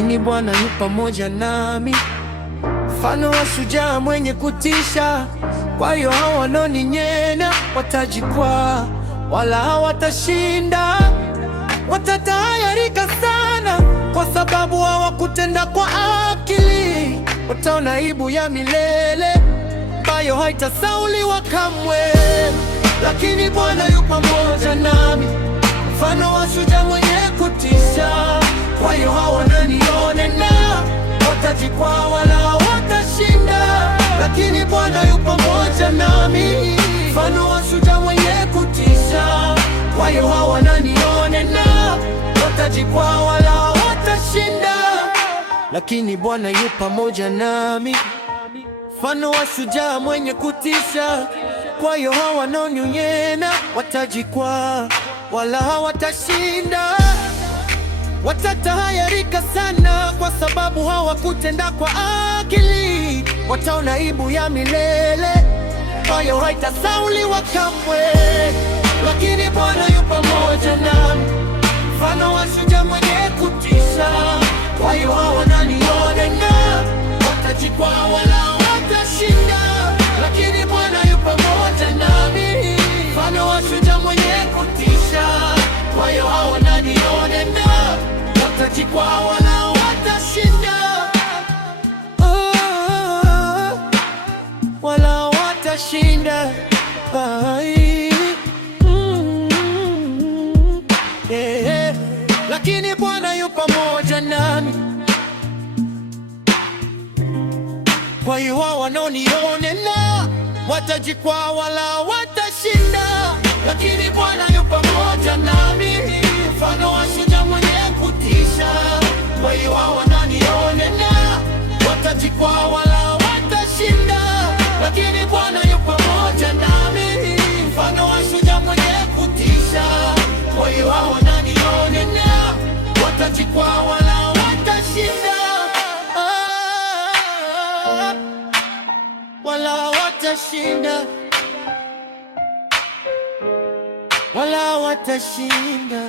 lakini Bwana yu pamoja nami. Mfano wa shujaa mwenye kutisha, kwa hiyo hao wanaoninyena watajikwaa, wala hawatashinda. Watatahayarika sana, kwa sababu hawakutenda kwa akili. Wataona aibu ya milele ambayo haitasauliwa kamwe. Lakini Bwana yu pamoja nami, mfano wa shujaa mwenye kutisha, kwa hiyo hao wanaonionena watajikwaa, wala hawatashinda. Lakini Bwana yu pamoja nami, mfano wa shujaa mwenye kutisha, kwa hiyo hao wanaonionena watajikwaa, wala hawatashinda. Lakini Bwana yu pamoja nami, mfano wa shujaa mwenye kutisha, kwa hiyo hao wanaoninyena watajikwaa, wala hawatashinda. Watatahayarika sana, kwa sababu hawakutenda kwa akili. Wataona aibu ya milele ambayo haitasauliwa kamwe. Lakini Bwana yu pamoja nami, mfano wa shujaa mwenye kutisha, kwa hiyo hao wanaonionena watajikwaa, wala hawatashinda. Lakini Bwana yu pamoja nami, mfano wa shujaa mwenye kutisha, kwa hiyo hao wanaonionena watajikwaa, wala hawatashinda. Wala hawatashinda. Lakini Bwana yu pamoja nami, kwa hiyo hao wanaonionena watajikwaa, wala hawatashinda. Lakini Bwana yu pamoja nami, mfano wa shujaa mwenye kutisha, kwa hiyo hao wanaonionena watajikwaa, wala hawatashinda. Lakini Bwana yu pamoja nami, mfano wa shujaa mwenye kutisha, kwa hiyo hao wanaonionena watajikwaa, wala hawatashinda. Wala hawatashinda, wala hawatashinda.